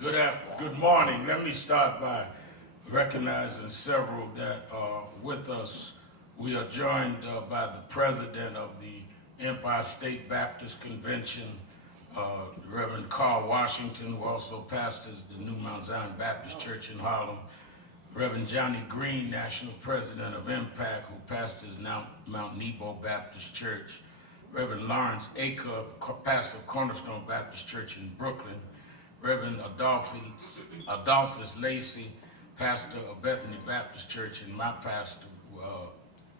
Good morning. Let me start by recognizing several that are with us. We are joined by the president of the Empire State Baptist Convention, Reverend Carl Washington, who also pastors the New Mount Zion Baptist Church in Harlem. Reverend Johnny Green, national president of Impact, who pastors Mount Nebo Baptist Church. Reverend Lawrence Aker, pastor of Cornerstone Baptist Church in Brooklyn. Reverend Adolphus Lacey, pastor of Bethany Baptist Church, and my pastor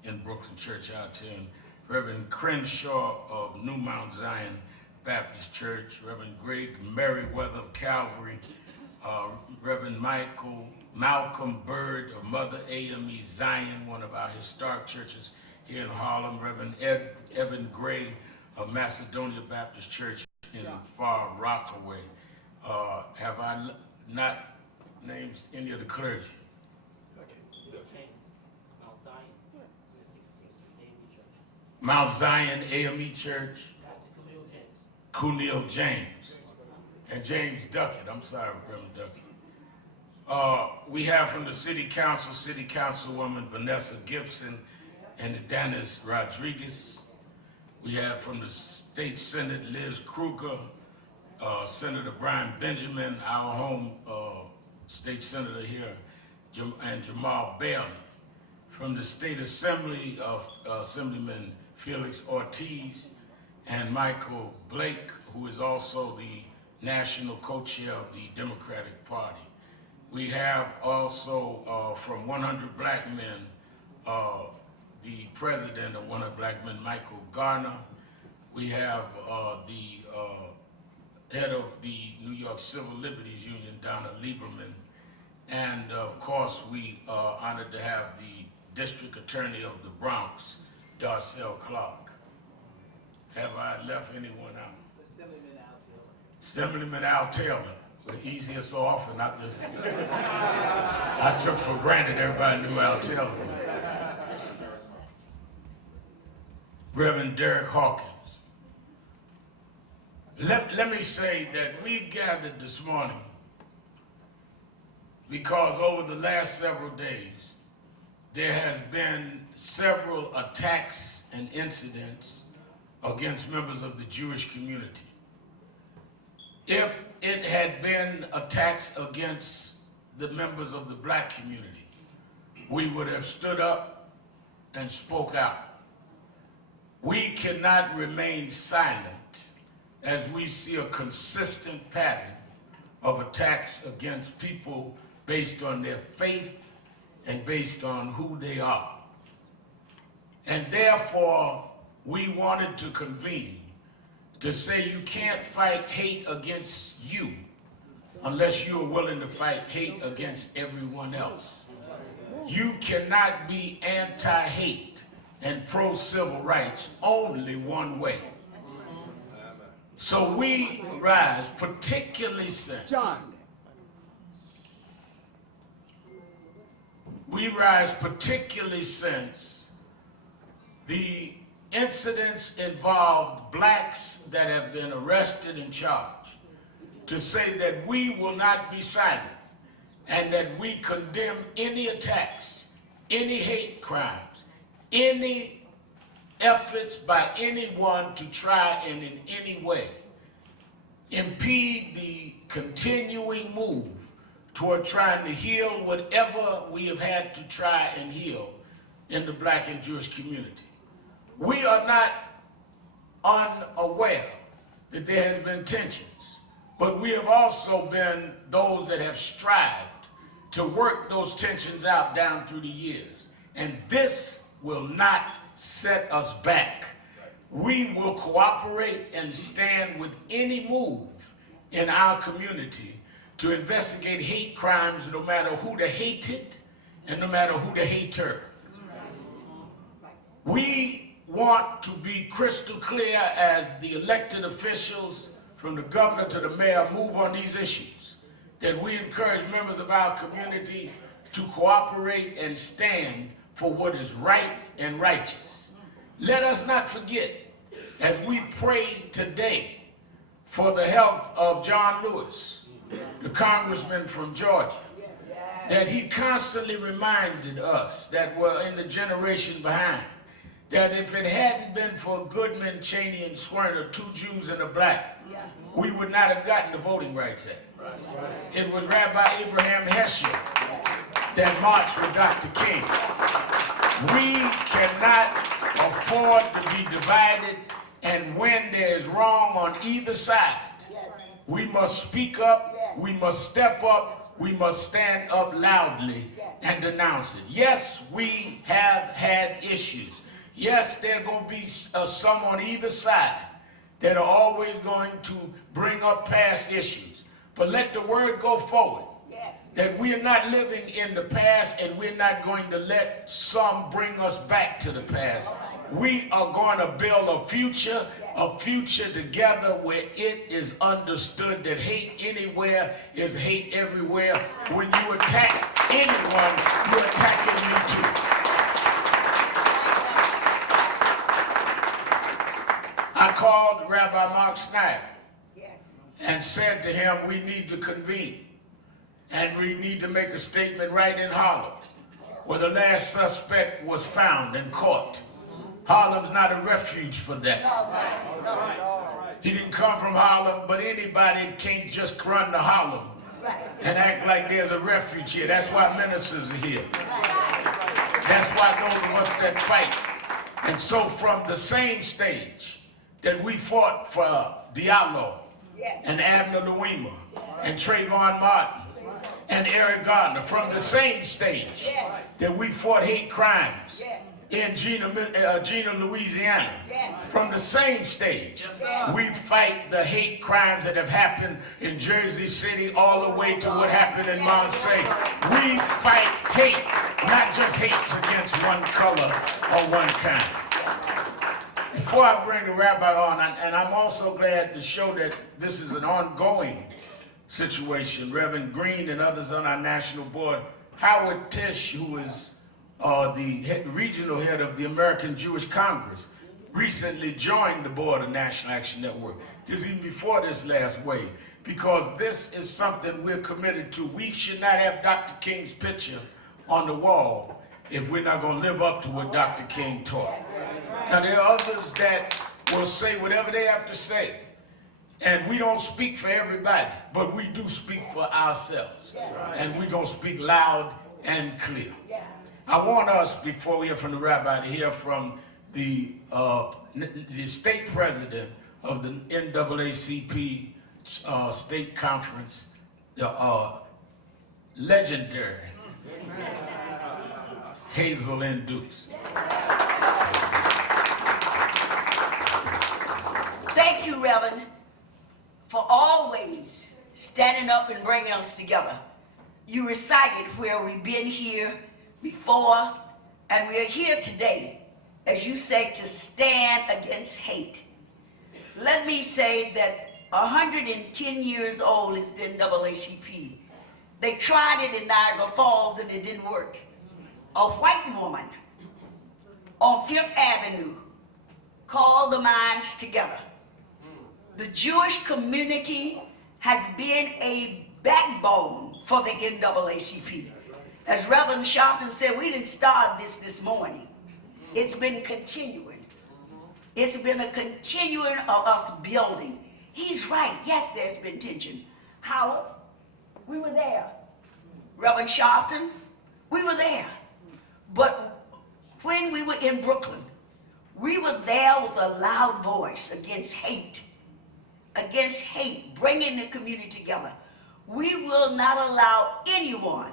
in Brooklyn Church out here. And Reverend Crenshaw of New Mount Zion Baptist Church. Reverend Greg Merriweather of Calvary. Reverend Malcolm Bird of Mother AME Zion, one of our historic churches here in Harlem. Reverend Evan Gray of Macedonia Baptist Church in Far Rockaway. Have I not named any of the clergy? Mount Zion AME Church. Kunil James. And James Duckett. I'm sorry, Reverend Duckett. We have from the City Councilwoman Vanessa Gibson and Dennis Rodriguez. We have from the State Senate Liz Kruger, Senator Brian Benjamin, our home state senator here, and Jamal Bailey. From the State Assembly of Assemblyman Felix Ortiz and Michael Blake, who is also the national co-chair of the Democratic Party. We have also from 100 Black Men, the president of 100 Black Men, Michael Garner. We have the head of the New York Civil Liberties Union, Donna Lieberman. And of course, we are honored to have the District Attorney of the Bronx, Darcel Clark. Have I left anyone out? Assemblyman Al Taylor. He's here so often, I took for granted everybody knew Al Taylor. Reverend Derek Hawkins. Let me say that we gathered this morning because over the last several days, there has been several attacks and incidents against members of the Jewish community. If it had been attacks against the members of the Black community, we would have stood up and spoke out. We cannot remain silent as we see a consistent pattern of attacks against people based on their faith and based on who they are. And therefore, we wanted to convene to say you can't fight hate against you unless you are willing to fight hate against everyone else. You cannot be anti-hate and pro-civil rights only one way. So we rise, particularly since the incidents involved blacks that have been arrested and charged, to say that we will not be silent and that we condemn any attacks, any hate crimes, any efforts by anyone to try and in any way impede the continuing move toward trying to heal whatever we have had to try and heal in the Black and Jewish community. We are not unaware that there has been tensions, but we have also been those that have strived to work those tensions out down through the years. And this will not set us back. We will cooperate and stand with any move in our community to investigate hate crimes, no matter who the hated and no matter who the hater. We want to be crystal clear as the elected officials, from the governor to the mayor, move on these issues, that we encourage members of our community to cooperate and stand for what is right and righteous. Let us not forget, as we pray today for the health of John Lewis, the congressman from Georgia, that he constantly reminded us that were in the generation behind, that if it hadn't been for Goodman, Cheney, and Swerner, 2 Jews and a black, we would not have gotten the Voting Rights Act. It was Rabbi Abraham Heschel that marched with Dr. King. We cannot afford to be divided, and when there's wrong on either side, we must speak up, we must step up, we must stand up loudly and denounce it. Yes, we have had issues. Yes, there are going to be some on either side that are always going to bring up past issues. But let the word go forward that we are not living in the past, and we're not going to let some bring us back to the past. We are going to build a future together where it is understood that hate anywhere is hate everywhere. When you attack anyone, you're attacking me too. I called Rabbi Mark Snyder and said to him, we need to convene. And we need to make a statement right in Harlem, where the last suspect was found and caught. Harlem's not a refuge for that. He didn't come from Harlem, but anybody can't just run to Harlem and act like there's a refuge here. That's why ministers are here. That's why those of us that fight. And so from the same stage that we fought for Diallo and Abner Louima and Trayvon Martin and Eric Gardner, from the same stage that we fought hate crimes in Gina, Louisiana, from the same stage we fight the hate crimes that have happened in Jersey City all the way to what happened in Marseille. We fight hate, not just hates against one color or one kind. Before I bring the rabbi on, and I'm also glad to show that this is an ongoing situation, Reverend Green and others on our national board, Howard Tisch, who is the regional head of the American Jewish Congress, recently joined the board of National Action Network, just even before this last wave, because this is something we're committed to. We should not have Dr. King's picture on the wall if we're not going to live up to what Dr. King taught. Now, there are others that will say whatever they have to say, and we don't speak for everybody, but we do speak for ourselves, and we're going to speak loud and clear. I want us, before we hear from the rabbi, to hear from the state president of the NAACP state conference, the legendary Hazel N. Dukes. Thank you, Reverend, for always standing up and bringing us together. You recited where we've been here before, and we are here today, as you say, to stand against hate. Let me say that 110 years old is the NAACP. They tried it in Niagara Falls and it didn't work. A white woman on Fifth Avenue called the minds together. The Jewish community has been a backbone for the NAACP. As Reverend Sharpton said, we didn't start this morning. It's been continuing. It's been a continuing of us building. He's right. Yes, there's been tension. Howard, we were there. Reverend Sharpton, we were there. But when we were in Brooklyn, we were there with a loud voice against hate, bringing the community together. We will not allow anyone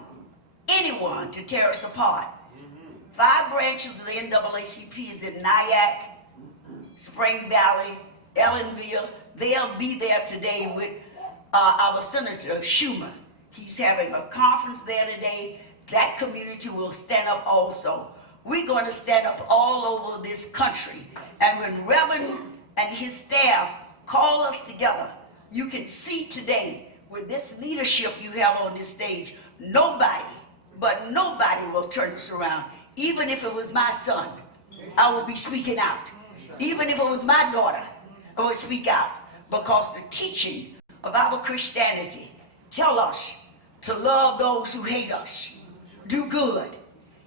to tear us apart. 5 branches of the NAACP is in Nyack, Spring Valley, Ellenville. They'll be there today with our Senator Schumer. He's having a conference there today. That community will stand up also. We're going to stand up all over this country. And when Reverend and his staff call us together, you can see today with this leadership you have on this stage, nobody will turn us around. Even if it was my son, I would be speaking out. Even if it was my daughter, I would speak out. Because the teaching of our Christianity tell us to love those who hate us, do good.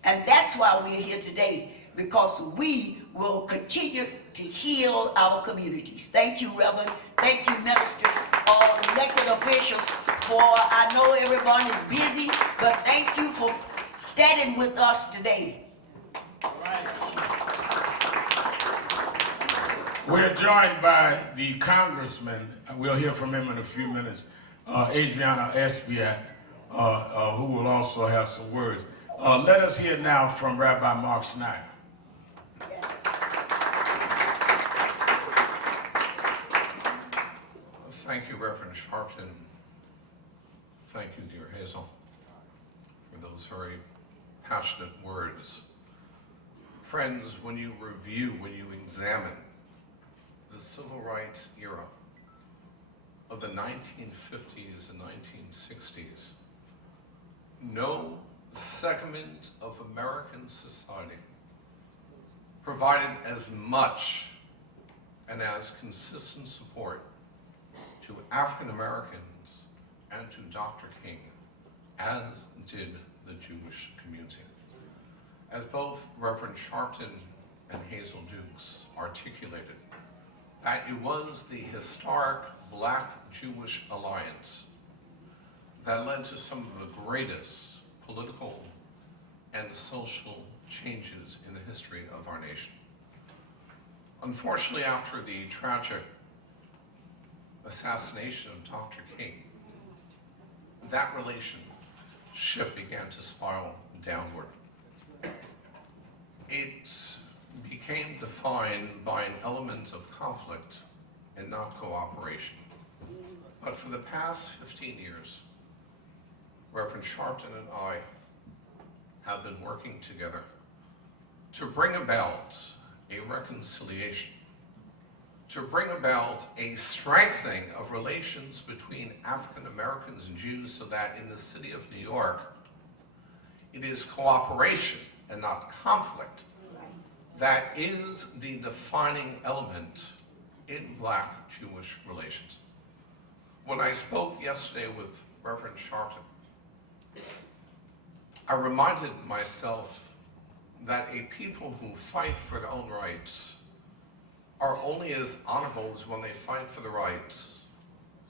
And that's why we're here today, because we will continue to heal our communities. Thank you, Reverend. Thank you, ministers, all elected officials, for I know everyone is busy, but thank you for standing with us today. We're joined by the congressman, we'll hear from him in a few minutes, Adriana Espiat, who will also have some words. Let us hear now from Rabbi Mark Snyder. Thank you, Reverend Sharpton. Thank you, dear Hazel, for those very passionate words. Friends, when you review, when you examine the civil rights era of the 1950s and 1960s, no segment of American society provided as much and as consistent support to African Americans and to Dr. King as did the Jewish community. As both Reverend Sharpton and Hazel Dukes articulated, that it was the historic Black-Jewish alliance that led to some of the greatest political and social changes in the history of our nation. Unfortunately, after the tragic assassination of Dr. King, that relationship began to spiral downward. It became defined by an element of conflict and not cooperation. But for the past 15 years, Reverend Sharpton and I have been working together to bring about a reconciliation, to bring about a strengthening of relations between African Americans and Jews, so that in the city of New York, it is cooperation and not conflict that is the defining element in Black-Jewish relations. When I spoke yesterday with Reverend Sharpton, I reminded myself that a people who fight for their own rights are only as honorable as when they fight for the rights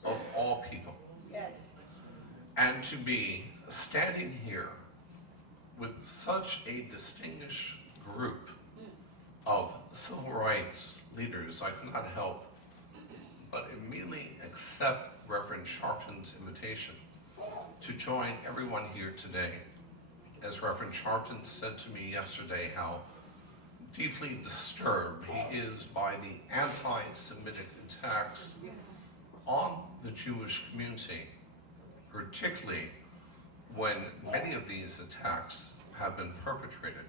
of all people. Yes. And to be standing here with such a distinguished group of civil rights leaders, I could not help but immediately accept Reverend Sharpton's invitation to join everyone here today. As Reverend Sharpton said to me yesterday, how deeply disturbed he is by the anti-Semitic attacks on the Jewish community, particularly when many of these attacks have been perpetrated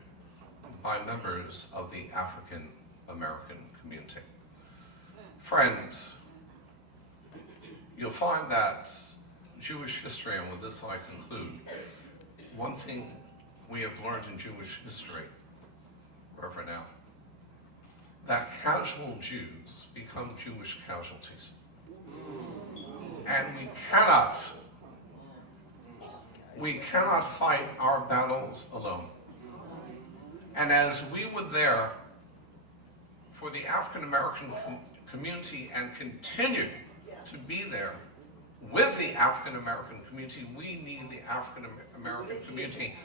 by members of the African American community. Friends, you'll find that Jewish history, and with this I conclude, one thing we have learned in Jewish history, Reverend Al, that casual Jews become Jewish casualties. And we cannot fight our battles alone. And as we were there for the African American community and continue to be there with the African American community, we need the African American community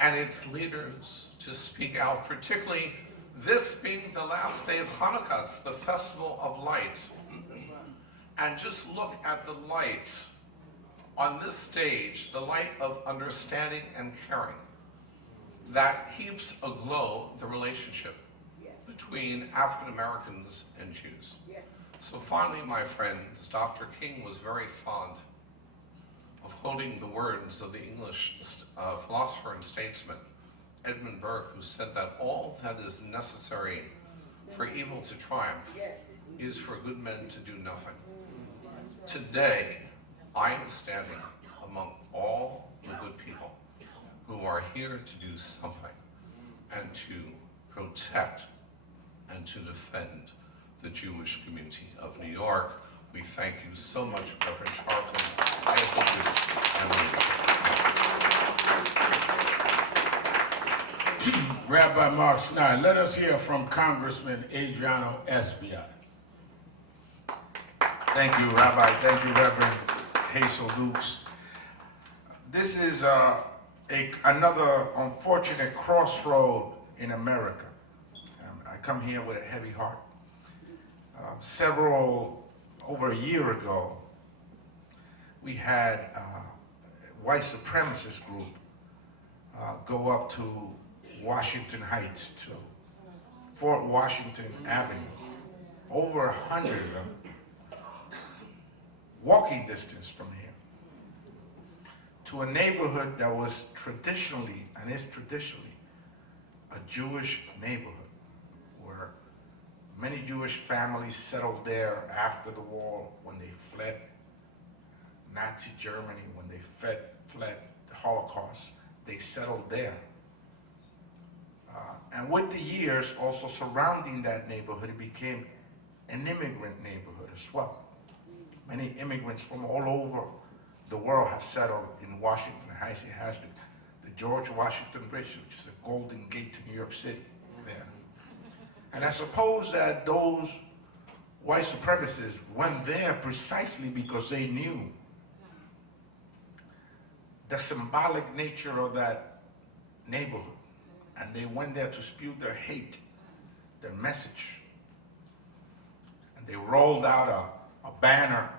and its leaders to speak out, particularly this being the last day of Hanukkah, it's the Festival of Light. And just look at the light on this stage, the light of understanding and caring that keeps aglow the relationship between African Americans and Jews. Yes. So finally, my friends, Dr. King was very fond of quoting the words of the English philosopher and statesman Edmund Burke, who said that all that is necessary for evil to triumph is for good men to do nothing. Today, I am standing among all the good people who are here to do something and to protect and to defend the Jewish community of New York, We thank you so much, Reverend Charlton. I just think Rabbi Mark Schneider, let us hear from Congressman Adriano Espaillat. Thank you, Rabbi. Thank you, Reverend Hazel Dukes. This is another unfortunate crossroad in America. I come here with a heavy heart. Over a year ago, we had a white supremacist group go up to Washington Heights, to Fort Washington Avenue. Over 100 of them, walking distance from here, to a neighborhood that was traditionally, and is traditionally, a Jewish neighborhood, where many Jewish families settled there after the war when they fled Nazi Germany, when they fled the Holocaust. They settled there. And with the years, also surrounding that neighborhood, it became an immigrant neighborhood as well. Many immigrants from all over the world have settled in Washington Heights. It has the George Washington Bridge, which is the Golden Gate to New York City there. And I suppose that those white supremacists went there precisely because they knew the symbolic nature of that neighborhood. And they went there to spew their hate, their message. And they rolled out a banner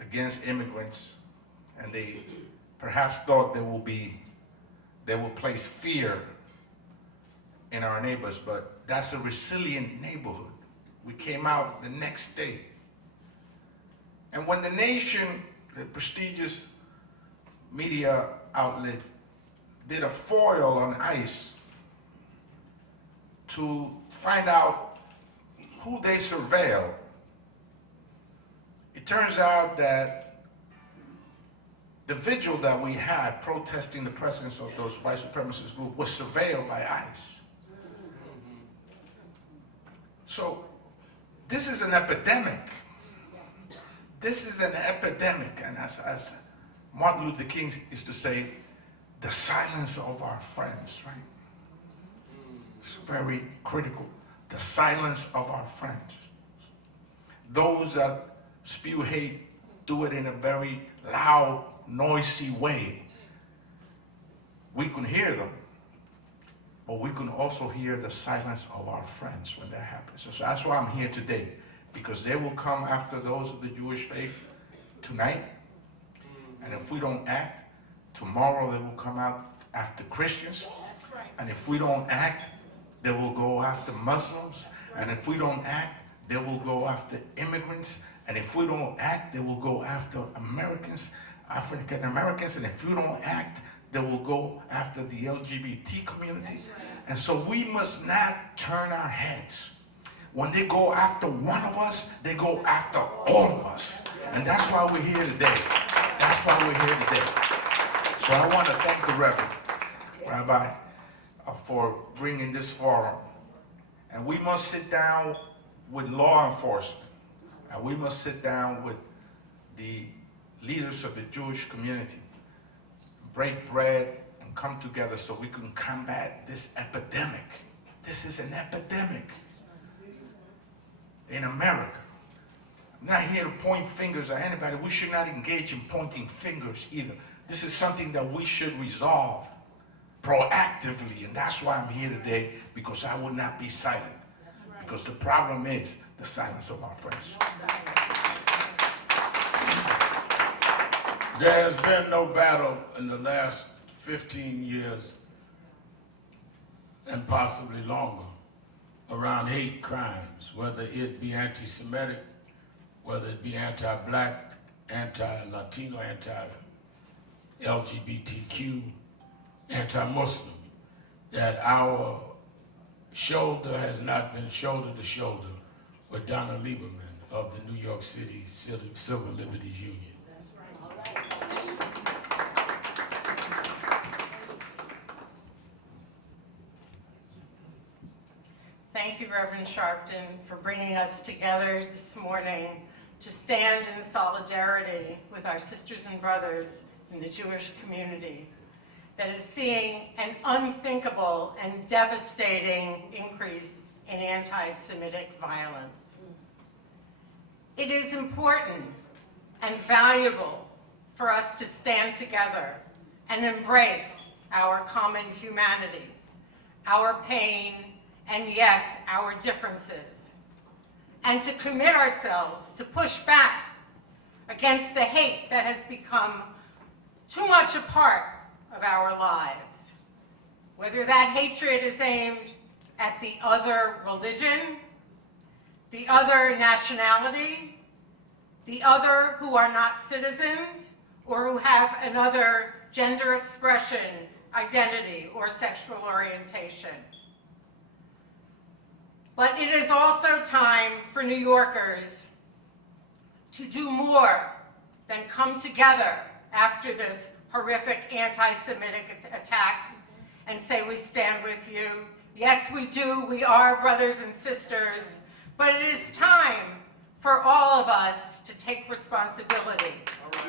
against immigrants, and they perhaps thought they will place fear in our neighbors, but that's a resilient neighborhood. We came out the next day. And when the Nation, the prestigious media outlet, did a foil on ICE to find out who they surveilled, it turns out that the vigil that we had protesting the presence of those white supremacist groups was surveilled by ICE. So this is an epidemic. This is an epidemic, and as Martin Luther King used to say, the silence of our friends, right? It's very critical. The silence of our friends. Those that spew hate do it in a very loud, noisy way. We can hear them, but we can also hear the silence of our friends when that happens. So that's why I'm here today, because they will come after those of the Jewish faith tonight, and if we don't act, tomorrow they will come out after Christians. That's right. And if we don't act, they will go after Muslims. And if we don't act, they will go after immigrants. And if we don't act, they will go after Americans, African Americans. And if we don't act, they will go after the LGBT community. And so we must not turn our heads. When they go after one of us, they go after all of us. And that's why we're here today. That's why we're here today. So I want to thank the Reverend Rabbi for bringing this forum. And we must sit down with law enforcement. And we must sit down with the leaders of the Jewish community, break bread and come together so we can combat this epidemic. This is an epidemic in America. I'm not here to point fingers at anybody. We should not engage in pointing fingers either. This is something that we should resolve proactively, and that's why I'm here today, because I will not be silent. Because the problem is the silence of our friends. There has been no battle in the last 15 years, and possibly longer, around hate crimes, whether it be anti-Semitic, whether it be anti-Black, anti-Latino, anti-LGBTQ, anti-Muslim, that our shoulder has not been shoulder to shoulder with Donna Lieberman of the New York City Civil Liberties Union. Thank you, Reverend Sharpton, for bringing us together this morning to stand in solidarity with our sisters and brothers in the Jewish community that is seeing an unthinkable and devastating increase in anti-Semitic violence. It is important and valuable for us to stand together and embrace our common humanity, our pain, and yes, our differences, and to commit ourselves to push back against the hate that has become too much a part of our lives. Whether that hatred is aimed at the other religion, the other nationality, the other who are not citizens, or who have another gender expression, identity, or sexual orientation. But it is also time for New Yorkers to do more than come together after this horrific anti-Semitic attack and say, we stand with you. Yes, we do. We are brothers and sisters. But it is time for all of us to take responsibility.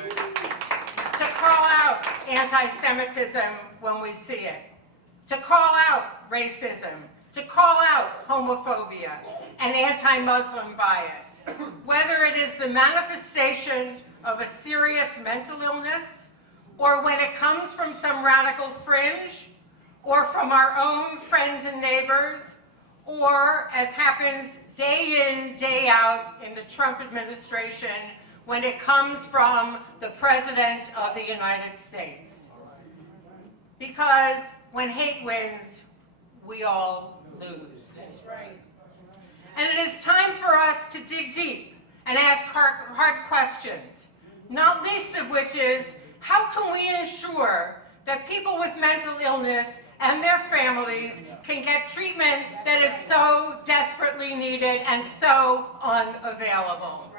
To call out anti-Semitism when we see it. To call out racism. To call out homophobia and anti-Muslim bias. Whether it is the manifestation of a serious mental illness, or when it comes from some radical fringe, or from our own friends and neighbors, or as happens day in, day out in the Trump administration, when it comes from the President of the United States. Because when hate wins, we all lose. That's right. And it is time for us to dig deep and ask hard questions, not least of which is, how can we ensure that people with mental illness and their families can get treatment that is so desperately needed and so unavailable?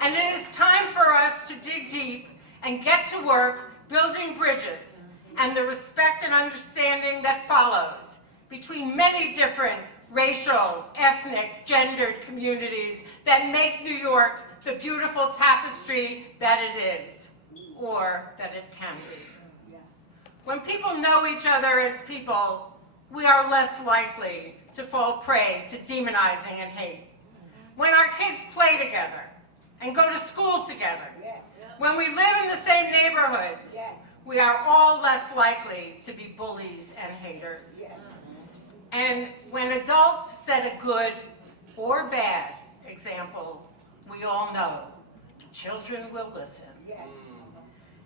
And it is time for us to dig deep and get to work building bridges and the respect and understanding that follows between many different racial, ethnic, gendered communities that make New York the beautiful tapestry that it is, or that it can be. When people know each other as people, we are less likely to fall prey to demonizing and hate. When our kids play together and go to school together, when we live in the same neighborhoods, we are all less likely to be bullies and haters. And when adults set a good or bad example, we all know children will listen.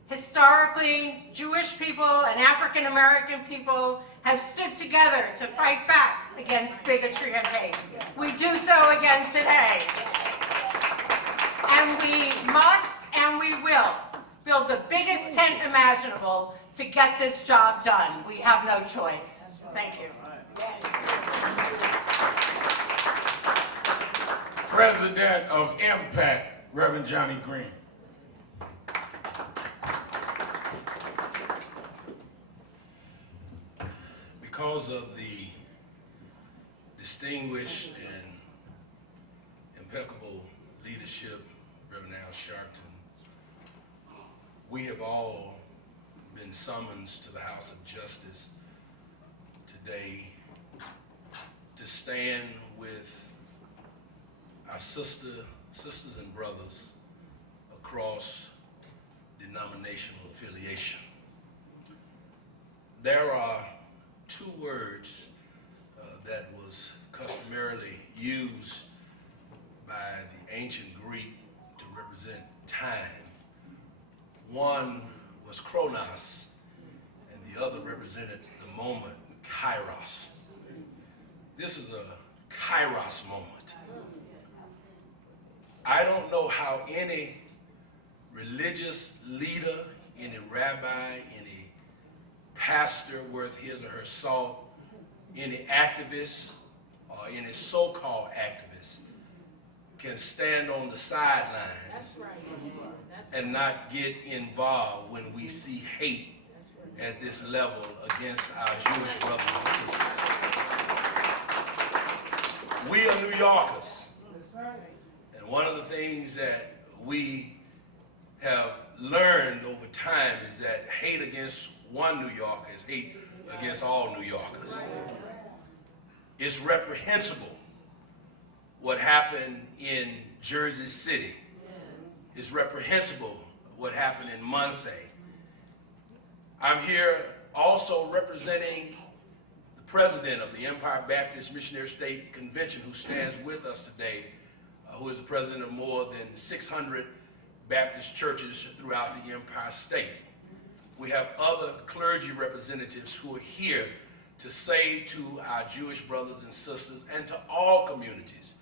Historically, Jewish people and African American people have stood together to fight back against bigotry and hate. We do so again today. And we must and we will build the biggest tent imaginable to get this job done. We have no choice. Thank you. President of Impact, Reverend Johnny Green. Because of the distinguished and impeccable leadership of Reverend Al Sharpton, we have all been summoned to the House of Justice today to stand with our sisters and brothers across denominational affiliation. There are two words that was customarily used by the ancient Greek to represent time. One was chronos, and the other represented the moment, kairos. This is a kairos moment. I don't know how any religious leader, any rabbi, any pastor worth his or her salt, any activist or any so-called activist can stand on the sidelines and not get involved when we see hate at this level against our Jewish brothers and sisters. We are New Yorkers. And one of the things that we have learned over time is that hate against one New Yorker is hate against all New Yorkers. It's reprehensible what happened in Jersey City. It's reprehensible what happened in Muncie. I'm here also representing the president of the Empire Baptist Missionary State Convention, who stands with us today, who is the president of more than 600 Baptist churches throughout the Empire State. We have other clergy representatives who are here to say to our Jewish brothers and sisters and to all communities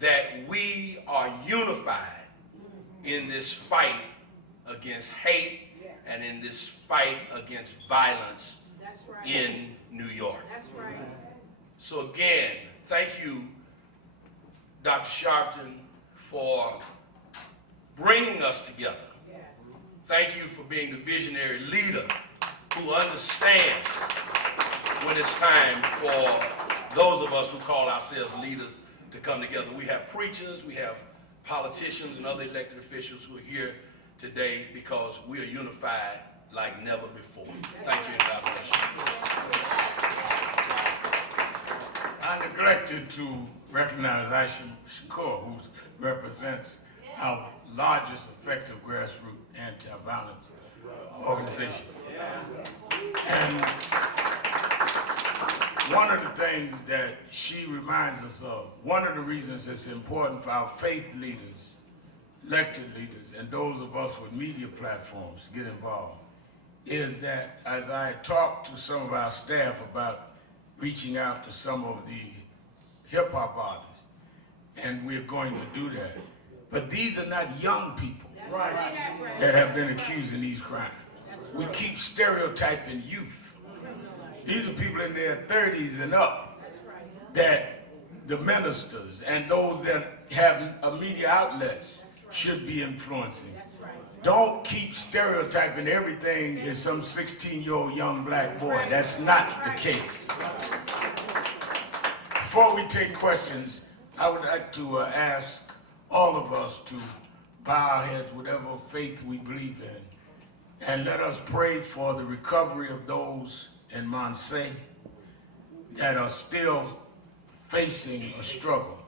that we are unified in this fight against hate and in this fight against violence in New York. So again, thank you, Dr. Sharpton, for bringing us together. Thank you for being the visionary leader who understands when it's time for those of us who call ourselves leaders to come together. We have preachers, we have politicians and other elected officials who are here today because we are unified like never before. Thank you and God bless you. I neglected to recognize Aisha Shakur, who represents our largest effective grassroots anti-violence organization. And one of the things that she reminds us of, one of the reasons it's important for our faith leaders, elected leaders, and those of us with media platforms to get involved, is that as I talked to some of our staff about reaching out to some of the hip-hop artists, and we're going to do that, but these are not young people that have been accused in these crimes. We keep stereotyping youth. These are people in their 30s and up that the ministers and those that have media outlets should be influencing. Don't keep stereotyping everything as some 16-year-old young black boy. That's not the case. Before we take questions, I would like to ask all of us to bow our heads, whatever faith we believe in, and let us pray for the recovery of those in Muncie that are still facing a struggle.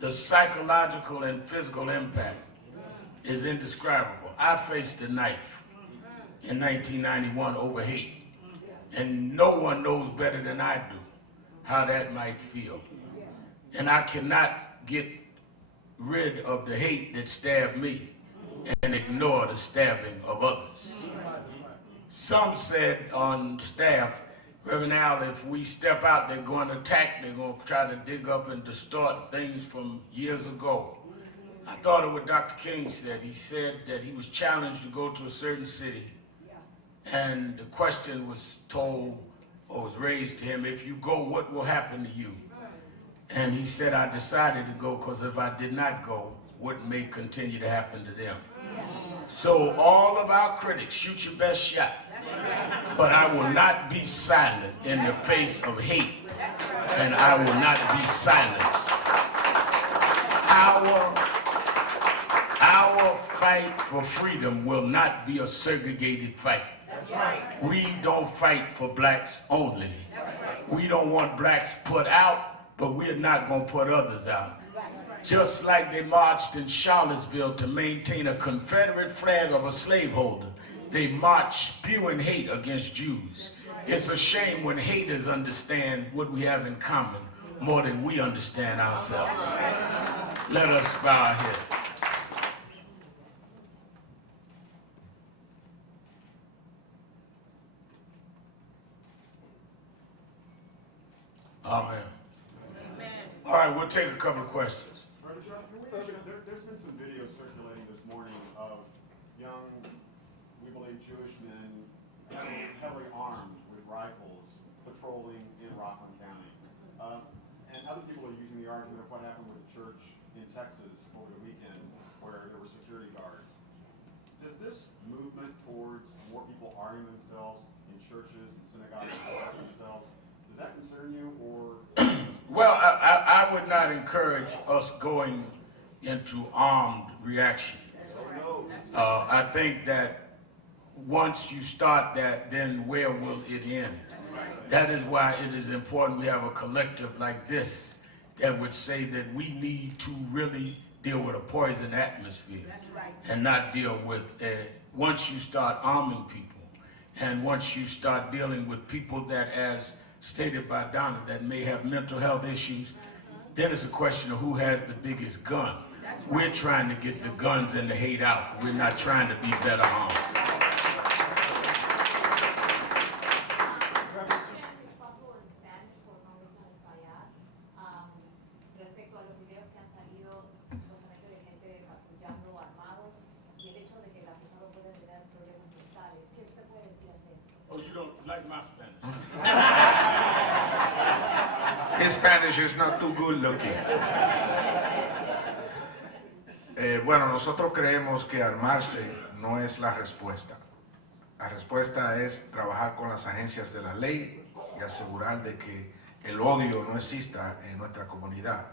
The psychological and physical impact is indescribable. I faced a knife in 1991 over hate, and no one knows better than I do how that might feel. And I cannot get rid of the hate that stabbed me and ignore the stabbing of others. Some said on staff, Reverend Al, if we step out, they're going to attack, they're going to try to dig up and distort things from years ago. I thought of what Dr. King said. He said that he was challenged to go to a certain city, and the question was told or was raised to him, if you go, what will happen to you? And he said, I decided to go because if I did not go, what may continue to happen to them? So all of our critics, shoot your best shot. But I will not be silent in the face of hate, and I will not be silenced. Our fight for freedom will not be a segregated fight. We don't fight for blacks only. We don't want blacks put out, but we're not going to put others out. Just like they marched in Charlottesville to maintain a Confederate flag of a slaveholder, they marched spewing hate against Jews. It's a shame when haters understand what we have in common more than we understand ourselves. Let us bow our heads. Amen. All right, we'll take a couple of questions. There's been some videos circulating this morning of young, we believe Jewish men, heavily armed with rifles, patrolling in Rockland County. And other people are using the argument of what happened with the church in Texas over the weekend where there were security guards. Does this movement towards more people arming themselves in churches and synagogues and arming themselves, does that concern you, or? Well, I would not encourage us going into armed reaction. I think that once you start that, then where will it end? That is why it is important we have a collective like this that would say that we need to really deal with a poison atmosphere. That's right. And not deal with, once you start arming people, and once you start dealing with people that, as stated by Donna, that may have mental health issues, then it's a question of who has the biggest gun. We're trying to get the guns and the hate out. We're not trying to be better armed. Respecto a los videos que han salido supuestamente de gente patrullando armados y el hecho de que el acusado puede tener problemas mentales, ¿qué usted puede decir de eso? Oh, you don't like my Spanish? His Spanish is not too good looking. Bueno, nosotros creemos que armarse no es la respuesta. La respuesta es trabajar con las agencias de la ley y asegurar de que el odio no exista en nuestra comunidad.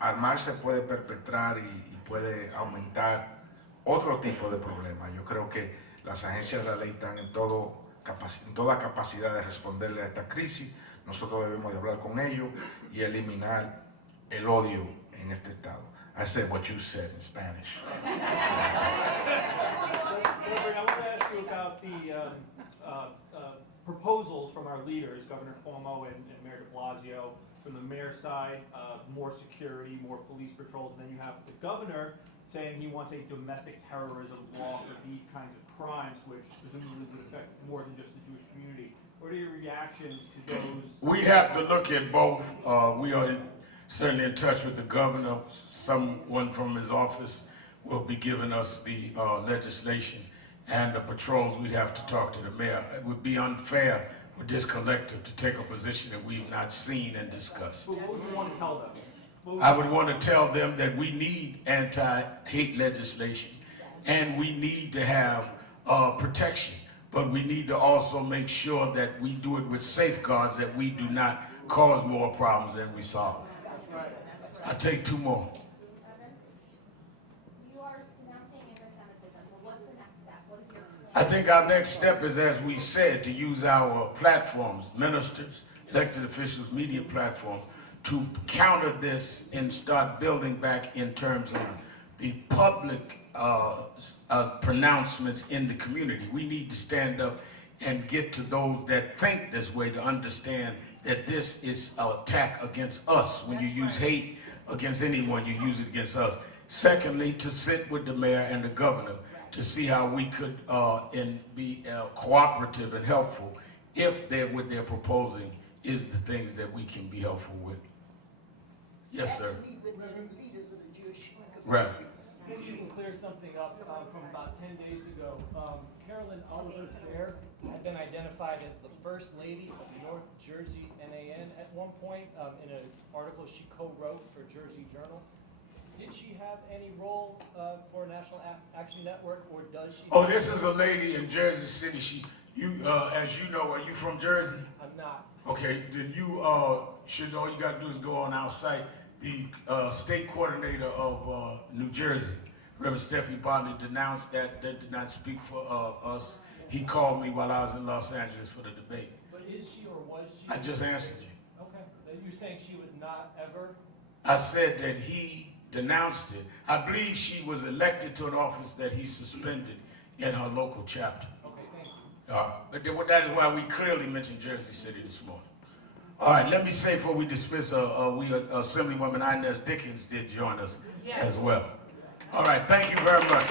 Armarse puede perpetrar y puede aumentar otro tipo de problemas. Yo creo que las agencias de la ley están en toda capacidad de responderle a esta crisis. Nosotros debemos de hablar con ellos y eliminar el odio en este estado. I said what you said in Spanish. Reverend, I want to ask you about the proposals from our leaders, Governor Cuomo and Mayor de Blasio. From the mayor's side, more security, more police patrols, and then you have the governor saying he wants a domestic terrorism law for these kinds of crimes, which presumably would affect more than just the Jewish community. What are your reactions to those? We have to look at both. We are certainly in touch with the governor. Someone from his office will be giving us the legislation, and the patrols. We'd have to talk to the mayor. It would be unfair for this collective to take a position that we've not seen and discussed. What would you want to tell them? I would want to tell them that we need anti-hate legislation, and we need to have protection, but we need to also make sure that we do it with safeguards that we do not cause more problems than we solve. I'll take two more. You are denouncing anti-Semitism. What's the next step? What is your plan? I think our next step is, as we said, to use our platforms, ministers, elected officials, media platforms, to counter this and start building back in terms of the public pronouncements in the community. We need to stand up and get to those that think this way to understand that this is an attack against us. When you use hate against anyone, you use it against us. Secondly, to sit with the mayor and the governor to see how we could be cooperative and helpful if what they're proposing is the things that we can be helpful with. Yes, sir. Right. Maybe you can clear something up from about 10 days ago. Carolyn Oliver Fair had been identified as the First Lady of North Jersey NAN at one point in an article she co-wrote for Jersey Journal. Did she have any role for National Action Network, or does she? Oh, this is a lady in Jersey City. As you know, are you from Jersey? I'm not. Okay, then you should know. All you got to do is go on our site. The state coordinator of New Jersey, Reverend Steffi Bartley, denounced that did not speak for us. He called me while I was in Los Angeles for the debate. But is she or was she? I just answered you. Okay. You're saying she was not ever? I said that he denounced it. I believe she was elected to an office that he suspended in her local chapter. Okay, thank you. But that is why we clearly mentioned Jersey City this morning. All right, let me say before we dismiss, Assemblywoman Inez Dickens did join us as well. All right, thank you very much.